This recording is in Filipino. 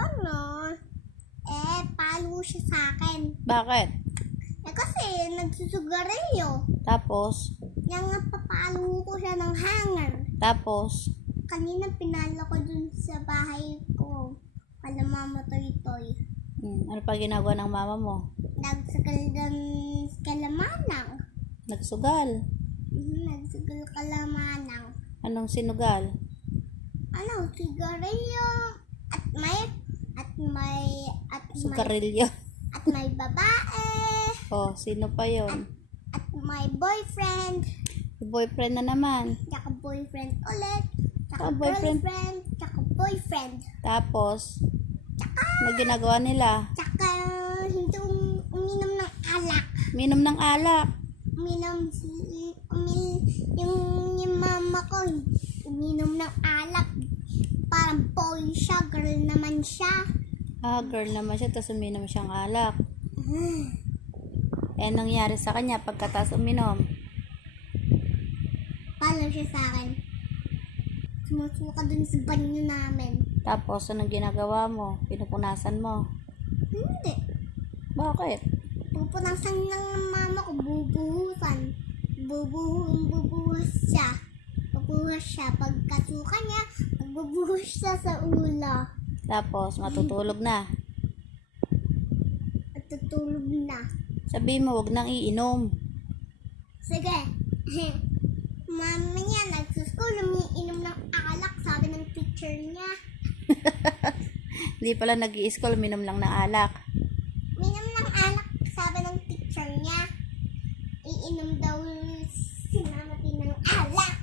ano, eh, palo siya sa akin. Bakit? Eh, kasi nagsusugarilyo. Tapos, Yang napapalo ko siya ng hanger. tapos, Kanina pinalo ko dun sa bahay ko. Kala mama toy toy. hmm, ano pa ginagawa ng mama mo? Nagsagal dun kalamanang. Nagsugal. Mhm, Nagsagal kalamanang. Anong sinugal? Ano, sigarilyo. At may, at may, at may, Sugarilyo. at may babae. oh, sino pa yon? At may boyfriend. Boyfriend na naman. Tsaka boyfriend ulit. Tsaka Ah, boyfriend. girlfriend. Tsaka boyfriend. Tapos, ano ginagawa nila? Tsaka hindi um, uminom ng alak. Minom ng alak. Uminom si... Umil, yung, yung mama ko, uminom ng alak. Parang boy siya, girl naman siya. Ah, girl naman siya, tapos uminom siyang alak. Eh, nangyari sa kanya pagkatas uminom? Palo siya sa akin. Sumusuka dun sa banyo namin. Tapos, anong ginagawa mo? Pinupunasan mo? Hindi. Bakit? Pupunasan lang ng mama ko, bubuhusan. Bubuhun, bubuhus siya. Bubuhus siya. Pagkasuka niya, magbubuhus siya sa ulo. Tapos, hmm. matutulog na. Matutulog na. Sabi mo, wag nang iinom. Sige. Mami niya, nagsuschool, umiinom ng alak, sabi ng teacher niya. Hindi pala nag i school minom lang ng alak. Minom ng alak, sabi ng teacher niya. Iinom daw sinamatin ng alak.